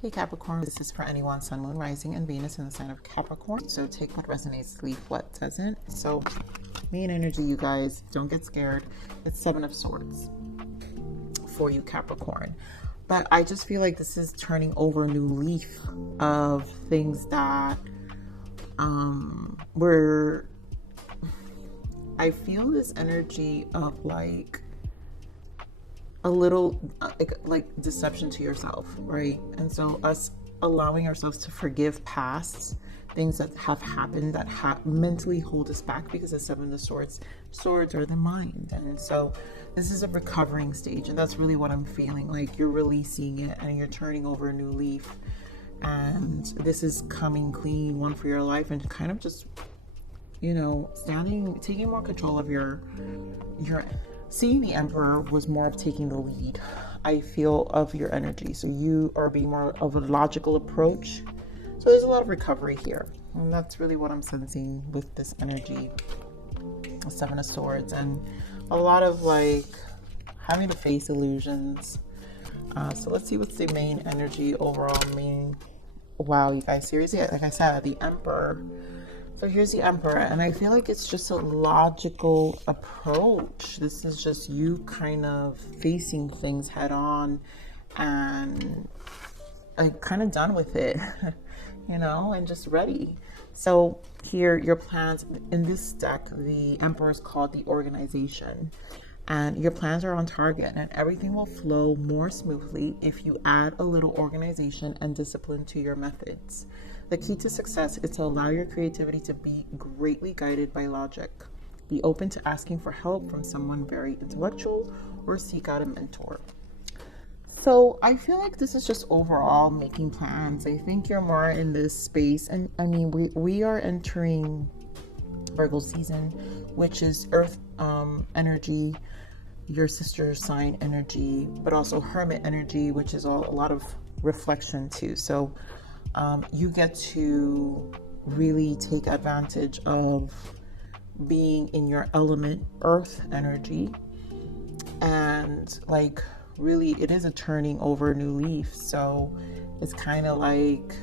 Hey Capricorn, this is for anyone, Sun, Moon, Rising, and Venus in the sign of Capricorn. So take what resonates, leave what doesn't. So main energy, you guys, don't get scared. It's Seven of Swords for you, Capricorn. But I just feel like this is turning over a new leaf of things that I feel this energy of like a little like deception to yourself, right? And so us allowing ourselves to forgive past things that have happened that mentally hold us back, because the Seven of Swords are the mind. And so this is a recovering stage, and that's really what I'm feeling. Like you're releasing it and you're turning over a new leaf, and this is coming clean, one for your life, and kind of just, you know, taking more control of your seeing the Emperor was more of taking the lead, I feel, of your energy. So you are being more of a logical approach. So there's a lot of recovery here. And that's really what I'm sensing with this energy, the Seven of Swords, and a lot of like having to face illusions. So let's see what's the main energy overall. Wow, you guys, seriously, like I said, the Emperor. So here's the Emperor, and I feel like it's just a logical approach. This is just you kind of facing things head on and like kind of done with it, you know, and just ready. So here, your plans in this deck, the Emperor is called the organization, and your plans are on target, and everything will flow more smoothly if you add a little organization and discipline to your methods. The key to success is to allow your creativity to be greatly guided by logic. Be open to asking for help from someone very intellectual, or seek out a mentor. So I feel like this is just overall making plans. I think you're more in this space. And I mean, we are entering Virgo season, which is Earth energy, your sister sign energy, but also Hermit energy, which is a lot of reflection too. So you get to really take advantage of being in your element, Earth energy, and like really it is a turning over a new leaf. So it's kind of like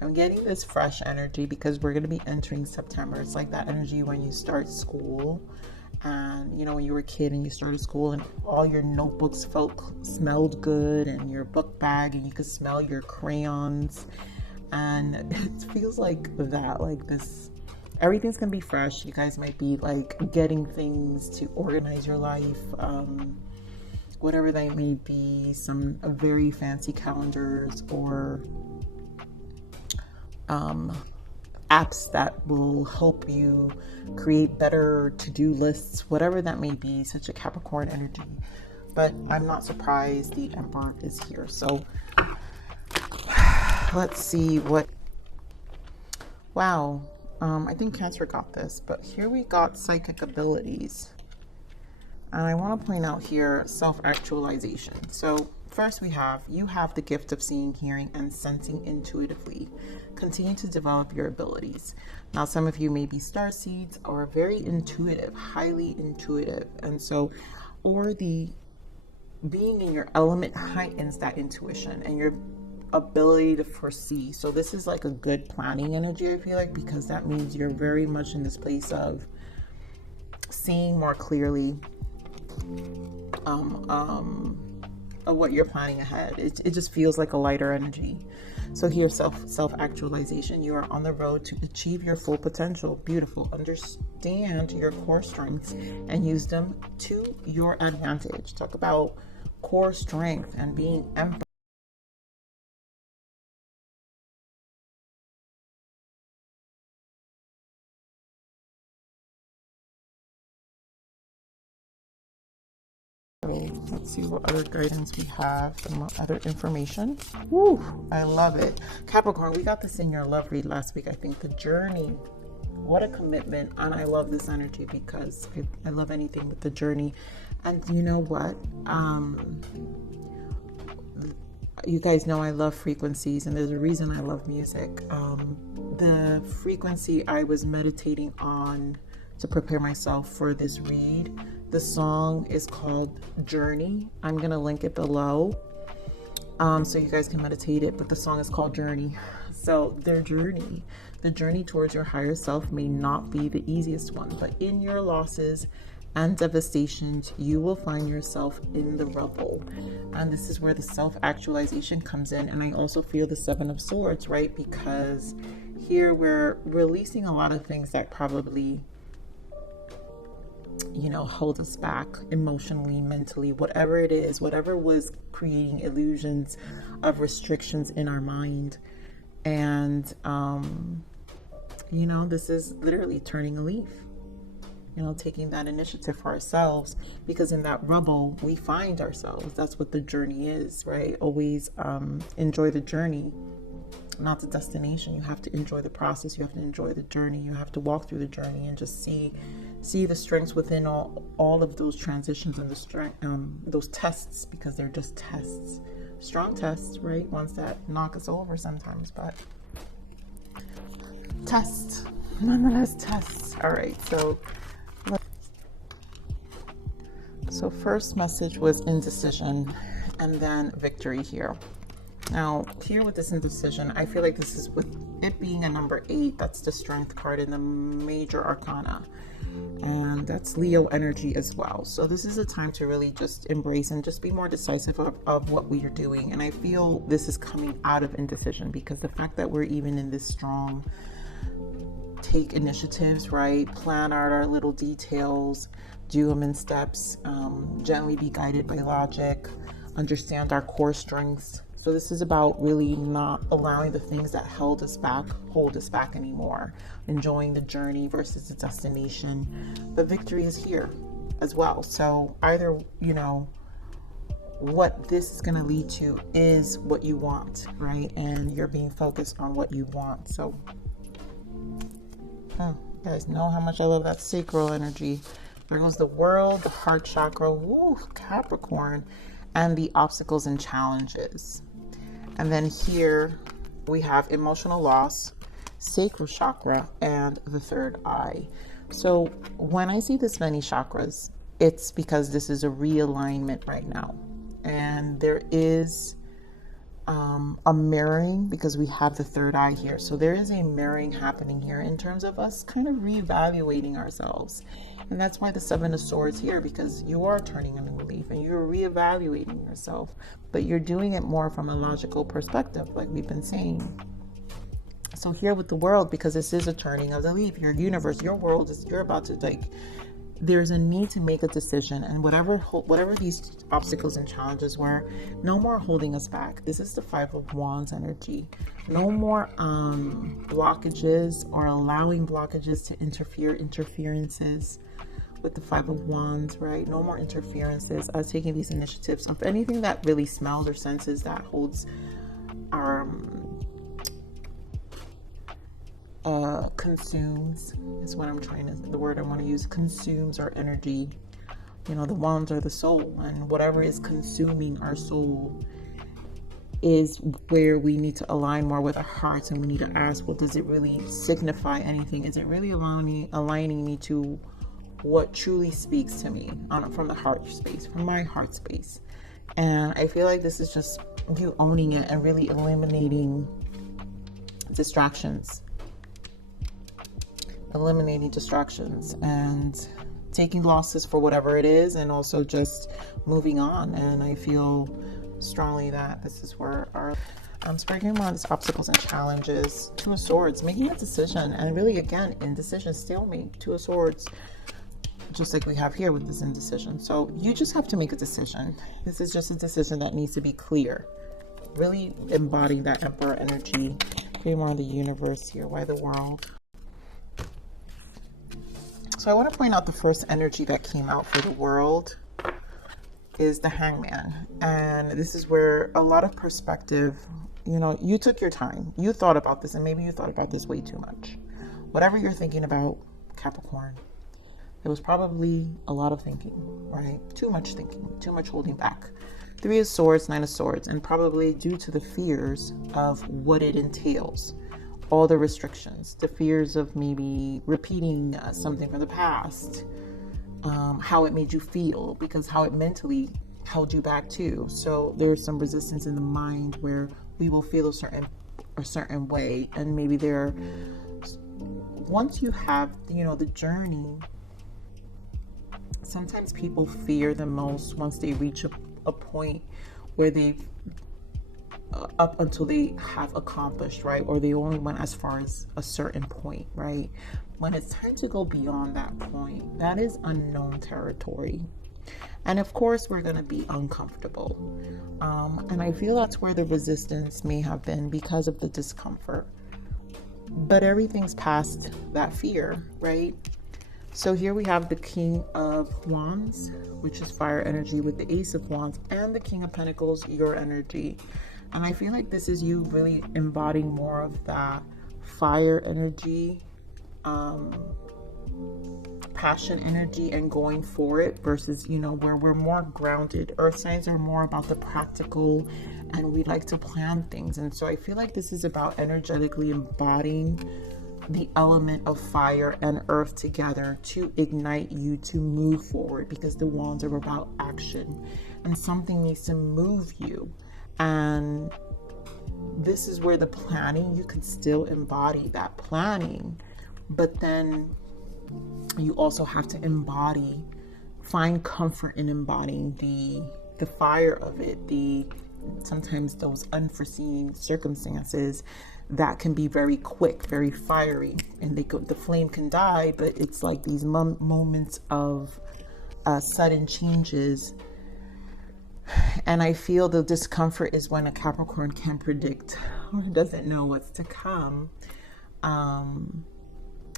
I'm getting this fresh energy because we're going to be entering September. It's like that energy when you start school, and you know, when you were a kid and you started school and all your notebooks smelled good, and your book bag, and you could smell your crayons, and it feels like that, like this, everything's gonna be fresh. You guys might be like getting things to organize your life, whatever that may be, some very fancy calendars or apps that will help you create better to-do lists, whatever that may be. Such a Capricorn energy. But I'm not surprised the Emperor is here. So let's see what, wow, I think Cancer got this, but here we got psychic abilities. And I want to point out here self-actualization. So first you have the gift of seeing, hearing, and sensing intuitively. Continue to develop your abilities. Now, some of you may be star seeds or very intuitive, highly intuitive. And so, or the being in your element heightens that intuition and your ability to foresee. So this is like a good planning energy, I feel like, because that means you're very much in this place of seeing more clearly of what you're planning ahead. It just feels like a lighter energy. So here, self-actualization. You are on the road to achieve your full potential. Beautiful. Understand your core strengths and use them to your advantage. Talk about core strength and being empowered. Let's see what other guidance we have, some other information. Woo, I love it. Capricorn, we got this in your love read last week. I think the journey, what a commitment. And I love this energy because I love anything with the journey. And you know what? You guys know I love frequencies, and there's a reason I love music. The frequency I was meditating on to prepare myself for this read, the song is called Journey. I'm gonna link it below. So you guys can meditate it, but the song is called Journey. So the journey towards your higher self may not be the easiest one, but in your losses and devastations, you will find yourself in the rubble. And this is where the self-actualization comes in. And I also feel the Seven of Swords, right? Because here we're releasing a lot of things that probably, you know, hold us back emotionally, mentally, whatever it is, whatever was creating illusions of restrictions in our mind. And, you know, this is literally turning a leaf, you know, taking that initiative for ourselves, because in that rubble, we find ourselves. That's what the journey is, right? Always enjoy the journey, not the destination. You have to enjoy the process. You have to enjoy the journey. You have to walk through the journey and just see the strengths within all of those transitions and the strength, those tests, because they're just tests, strong tests, right? Ones that knock us over sometimes, but tests, nonetheless tests. All right, so first message was indecision, and then victory here. Now, here with this indecision, I feel like this is with it being a number 8, that's the strength card in the major arcana. And that's Leo energy as well. So this is a time to really just embrace and just be more decisive of what we are doing. And I feel this is coming out of indecision, because the fact that we're even in this strong take initiatives, right? Plan out our little details, do them in steps, gently be guided by logic, understand our core strengths. So this is about really not allowing the things that hold us back anymore, enjoying the journey versus the destination. But victory is here as well. So either, you know, what this is going to lead to is what you want, right? And you're being focused on what you want. So you guys know how much I love that sacral energy. There goes the world, the heart chakra, woo, Capricorn, and the obstacles and challenges. And then here we have emotional loss, sacral chakra, and the third eye. So when I see this many chakras, it's because this is a realignment right now. And there is a mirroring, because we have the third eye here. So there is a mirroring happening here in terms of us kind of reevaluating ourselves. And that's why the Seven of Swords here, because you are turning a new leaf and you're reevaluating yourself, but you're doing it more from a logical perspective, like we've been saying. So here with the world, because this is a turning of the leaf, your universe, your world is, you're about to, like, there's a need to make a decision, and whatever these obstacles and challenges were, no more holding us back. This is the Five of Wands energy. No more blockages or allowing blockages to interferences with the Five of Wands, right? No more interferences. Taking these initiatives of anything that really smells or senses that holds our consumes is what I'm trying to, the word I want to use, consumes our energy. You know, the wands are the soul, and whatever is consuming our soul is where we need to align more with our hearts, and we need to ask, well, does it really signify anything? Is it really aligning me to what truly speaks to me from the heart space, from my heart space? And I feel like this is just you owning it and really eliminating distractions and taking losses for whatever it is, and also just moving on. And I feel strongly that this is where our speaking about these obstacles and challenges. Two of Swords, making a decision, and really again, indecision, stalemate. Two of Swords, just like we have here with this indecision. So you just have to make a decision. This is just a decision that needs to be clear, really embodying that Emperor energy. Be more of the universe here. Why the world? So I want to point out the first energy that came out for the world is the Hangman. And this is where a lot of perspective, you know, you took your time. You thought about this, and maybe you thought about this way too much. Whatever you're thinking about, Capricorn, it was probably a lot of thinking, right? Too much thinking, too much holding back. Three of Swords, Nine of Swords, and probably due to the fears of what it entails. All the restrictions, the fears of maybe repeating something from the past, how it made you feel, because how it mentally held you back too. So there's some resistance in the mind where we will feel a certain way, and maybe once you have, you know, the journey, sometimes people fear the most once they reach a point where they've up until they have accomplished, right? Or they only went as far as a certain point, right? When it's time to go beyond that point, that is unknown territory. And of course, we're going to be uncomfortable. And I feel that's where the resistance may have been, because of the discomfort. But everything's past that fear, right? So here we have the King of Wands, which is fire energy, with the Ace of Wands, and the King of Pentacles, your energy. And I feel like this is you really embodying more of that fire energy, passion energy, and going for it, versus, you know, where we're more grounded. Earth signs are more about the practical, and we like to plan things. And so I feel like this is about energetically embodying the element of fire and earth together to ignite you to move forward, because the wands are about action and something needs to move you. And this is where the planning, you can still embody that planning, but then you also have to find comfort in embodying the fire of it, sometimes those unforeseen circumstances that can be very quick, very fiery, and the flame can die, but it's like these moments of sudden changes. And I feel the discomfort is when a Capricorn can predict or doesn't know what's to come.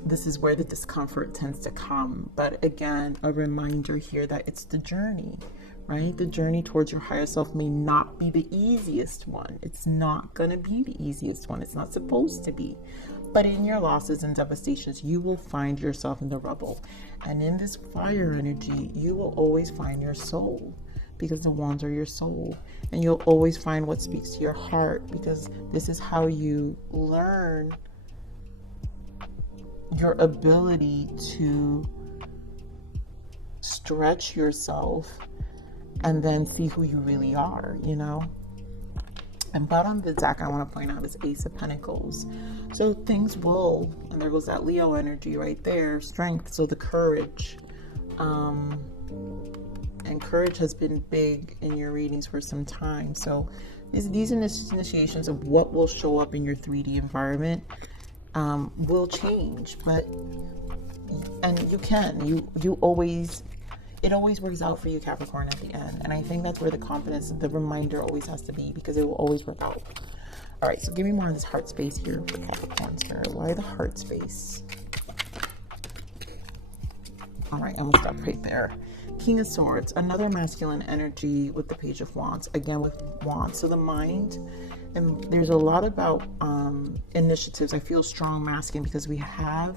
This is where the discomfort tends to come. But again, a reminder here that it's the journey, right? The journey towards your higher self may not be the easiest one. It's not going to be the easiest one. It's not supposed to be. But in your losses and devastations, you will find yourself in the rubble. And in this fire energy, you will always find your soul, because the wands are your soul. And you'll always find what speaks to your heart, because this is how you learn your ability to stretch yourself and then see who you really are, you know. And bottom of the deck, I want to point out, is Ace of Pentacles. So things will, and there goes that Leo energy right there, strength, so the courage. And courage has been big in your readings for some time. So these initiations of what will show up in your 3D environment will change, and it always works out for you, Capricorn, at the end. And I think that's where the confidence, the reminder always has to be, because it will always work out. All right, so give me more of this heart space here for Capricorn Spirit. Why the heart space? All right, I'm gonna stop right there. King of Swords, another masculine energy with the Page of Wands, again with Wands. So the mind, and there's a lot about initiatives. I feel strong masculine because we have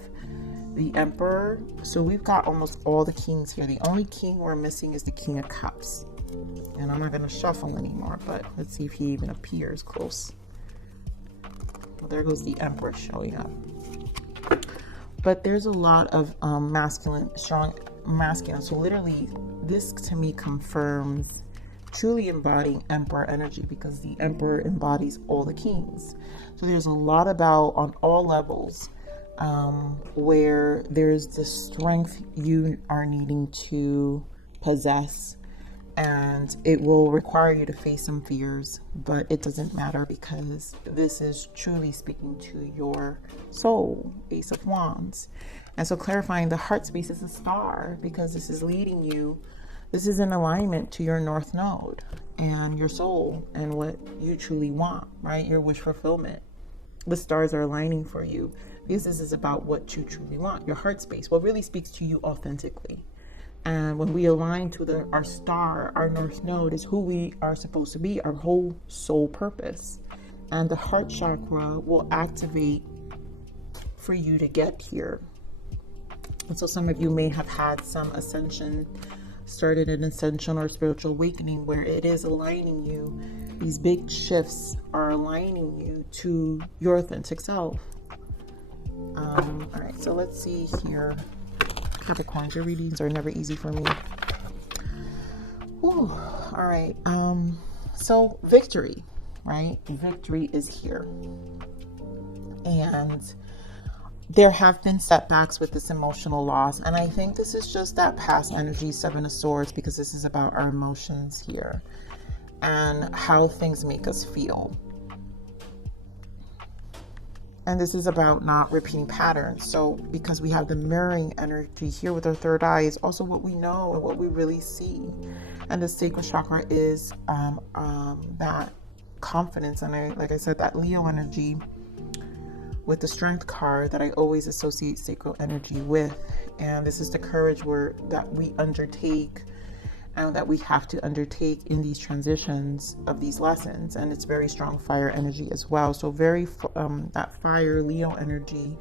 the Emperor. So we've got almost all the kings here. The only king we're missing is the King of Cups. And I'm not going to shuffle anymore, but let's see if he even appears close. Well, there goes the Emperor showing up. But there's a lot of masculine, strong masculine. So literally, this to me confirms truly embodying Emperor energy, because the Emperor embodies all the kings. So there's a lot about, on all levels, where there's the strength you are needing to possess, and it will require you to face some fears, but it doesn't matter, because this is truly speaking to your soul, Ace of Wands. And so clarifying the heart space is a star, because this is leading you. This is in alignment to your North Node and your soul and what you truly want, right? Your wish fulfillment. The stars are aligning for you, because this is about what you truly want, your heart space, what really speaks to you authentically. And when we align to our star, our North Node is who we are supposed to be, our whole soul purpose. And the heart chakra will activate for you to get here. And so some of you may have had some ascension, started an ascension or spiritual awakening where it is aligning you. These big shifts are aligning you to your authentic self. All right, so let's see here. Capricorn, your readings are never easy for me. Ooh, Whew. All right. So victory, right? Victory is here. And there have been setbacks with this emotional loss. And I think this is just that past energy, Seven of Swords, because this is about our emotions here and how things make us feel. And this is about not repeating patterns. So because we have the mirroring energy here with our third eye, is also what we know and what we really see. And the sacral chakra is that confidence. And like I said, that Leo energy with the strength card that I always associate sacral energy with. And this is the courage that we undertake and that we have to undertake in these transitions of these lessons. And it's very strong fire energy as well. So very that fire Leo energy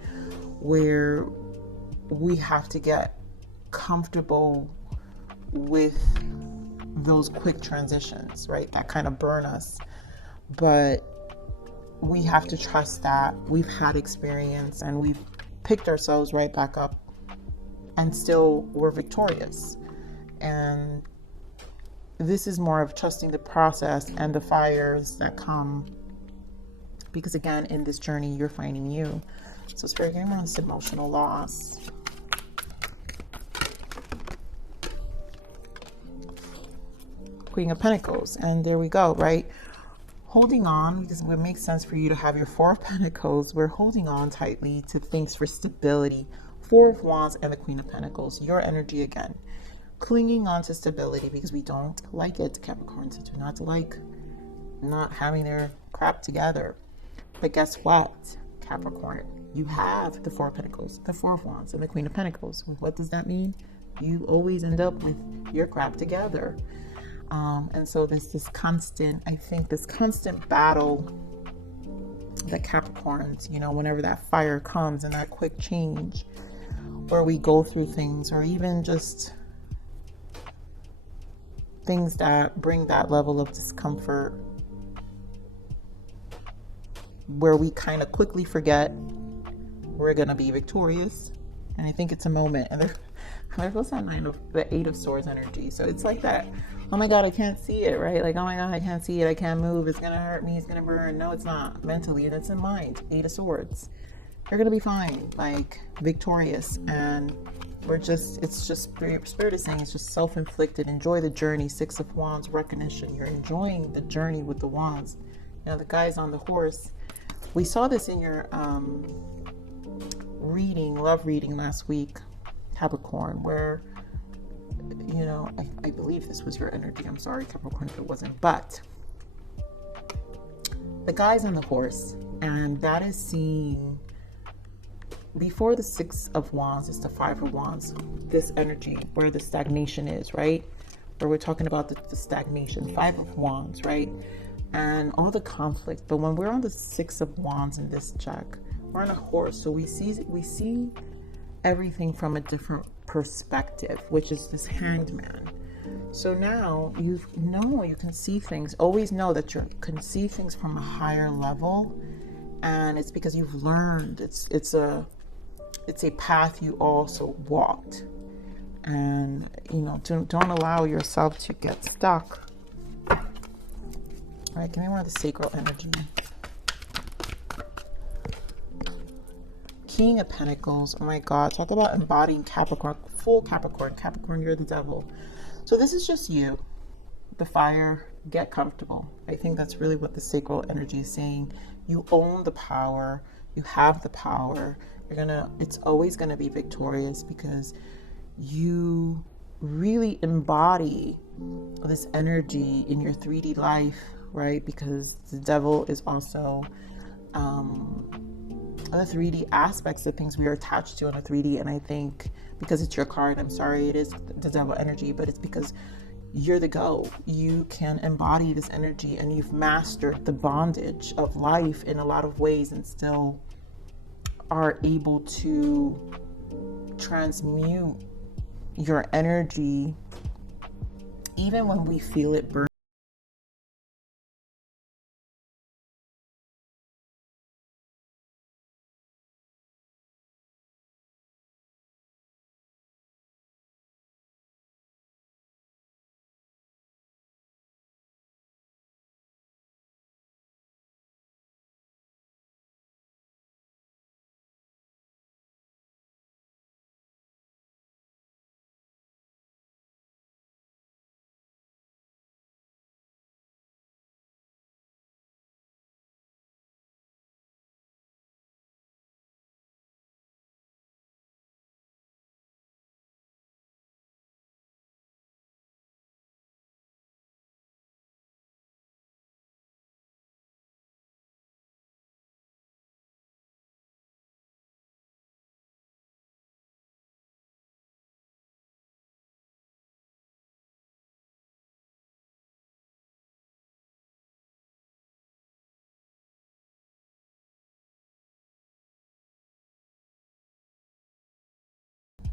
where we have to get comfortable with those quick transitions, right? That kind of burn us. But we have to trust that we've had experience and we've picked ourselves right back up and still we're victorious. And this is more of trusting the process and the fires that come, because again, in this journey, you're finding you. So Spirit, give me on this emotional loss. Queen of Pentacles, and there we go, right? Holding on, because it would make sense for you to have your Four of Pentacles. We're holding on tightly to things for stability. Four of Wands and the Queen of Pentacles, your energy again. Clinging on to stability because we don't like it. Capricorns do not like not having their crap together. But guess what, Capricorn? You have the Four of Pentacles, the Four of Wands, and the Queen of Pentacles. What does that mean? You always end up with your crap together. And so there's this constant, I think, this constant battle that Capricorns, you know, whenever that fire comes and that quick change, where we go through things, or even just things that bring that level of discomfort, where we kind of quickly forget we're going to be victorious. And I think it's a moment. And there goes that the Eight of Swords energy. So it's like that, oh my God, I can't see it, right? Like, oh my God, I can't see it. I can't move. It's going to hurt me. It's going to burn. No, it's not. Mentally, and it's in mind. Eight of Swords. You're going to be fine, like victorious. And it's just Spirit is saying it's just self-inflicted. Enjoy the journey. Six of Wands, recognition. You're enjoying the journey with the wands. You know, the guy's on the horse. We saw this in your love reading last week, Capricorn, where, you know, I believe this was your energy. I'm sorry, Capricorn, if it wasn't. But the guy's on the horse, and that is seen before the Six of Wands. It's the Five of Wands, this energy where the stagnation is, right? Where we're talking about the stagnation. Five of Wands, right? And all the conflict. But when we're on the Six of Wands in this deck, we're on a horse, so we see everything from a different perspective, which is this Hanged Man. So now you can see things. Always know that you can see things from a higher level, and it's because you've learned. It's a path you also walked, and you know, don't allow yourself to get stuck. All right, give me more of the sacral energy. King of Pentacles. Oh my God, talk about embodying Capricorn, full Capricorn. Capricorn, you're the devil. So this is just you, the fire. Get comfortable. I think that's really what the sacral energy is saying. You own the power. You have the power. It's always gonna be victorious because you really embody this energy in your 3D life, right? Because the devil is also the 3D aspects of things we are attached to on the 3D. And I think because it's your card, I'm sorry, it is the devil energy, but it's because you're the go. You can embody this energy, and you've mastered the bondage of life in a lot of ways, and still are able to transmute your energy even when we feel it burn.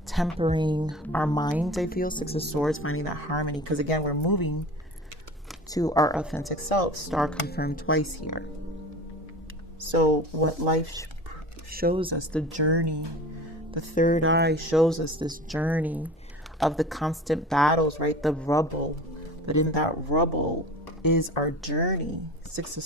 tempering our minds, I feel. Six of Swords, finding that harmony. Because again, we're moving to our authentic self. Star confirmed twice here. So what life shows us, the journey, the third eye shows us this journey of the constant battles, right? The rubble. But in that rubble is our journey. Six of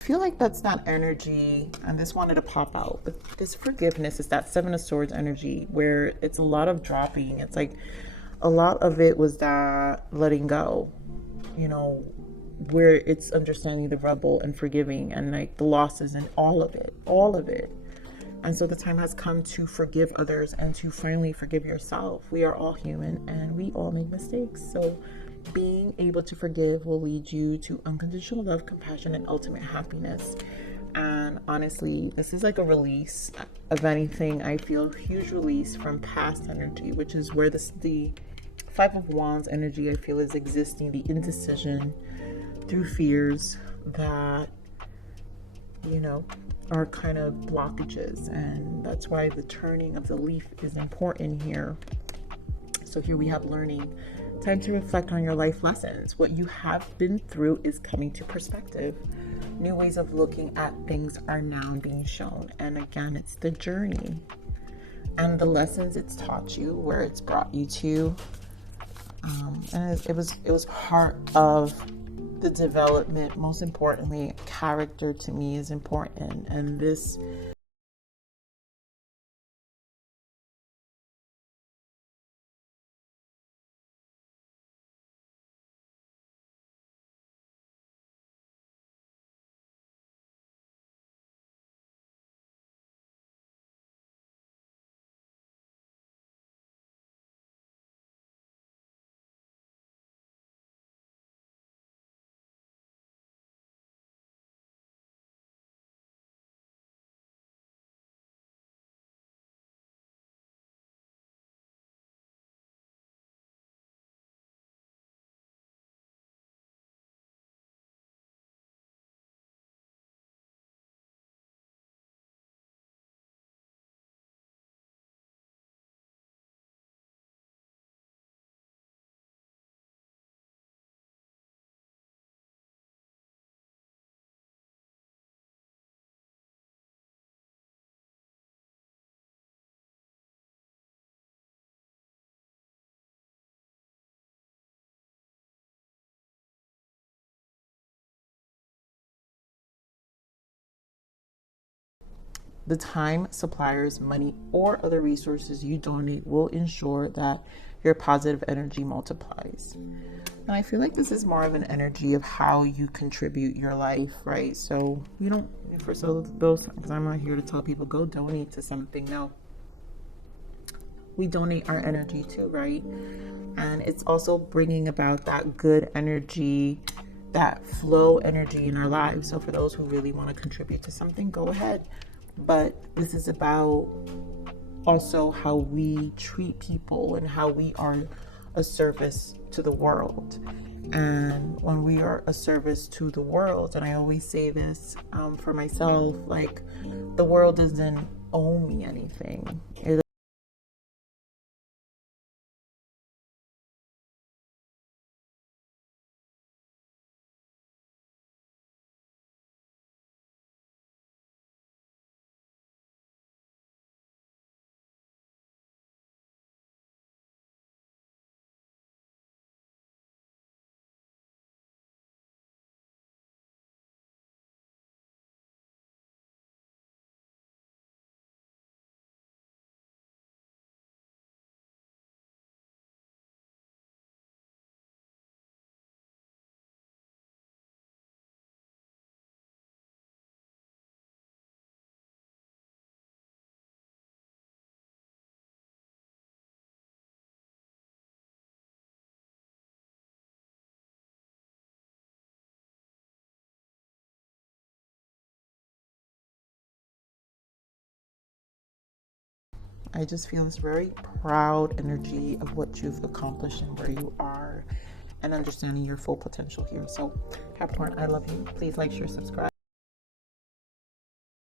I feel like that's that energy, and this wanted to pop out, but this forgiveness is that Seven of Swords energy where it's a lot of dropping. It's like a lot of it was that letting go, you know, where it's understanding the rubble and forgiving and like the losses and all of it, all of it. And so the time has come to forgive others and to finally forgive yourself. We are all human and we all make mistakes. So being able to forgive will lead you to unconditional love, compassion, and ultimate happiness. And honestly, this is like a release of anything. I feel a huge release from past energy, which is where the Five of Wands energy I feel is existing, the indecision through fears that, you know, are kind of blockages. And that's why the turning of the leaf is important here. So here we have learning. Time to reflect on your life lessons. What you have been through is coming to perspective. New ways of looking at things are now being shown. And again, it's the journey and the lessons it's taught you, where it's brought you to. And it was part of the development. Most importantly, character to me is important. And this the time, suppliers, money, or other resources you donate will ensure that your positive energy multiplies. And I feel like this is more of an energy of how you contribute your life, right? So you don't, for so those, because I'm not here to tell people go donate to something. No, we donate our energy too, right? And it's also bringing about that good energy, that flow energy in our lives. So for those who really want to contribute to something, go ahead. But this is about also how we treat people and how we are a service to the world. And when we are a service to the world, and I always say this for myself, like, the world doesn't owe me anything. I just feel this very proud energy of what you've accomplished and where you are, and understanding your full potential here. So, Capricorn, I love you. Please like, share, subscribe.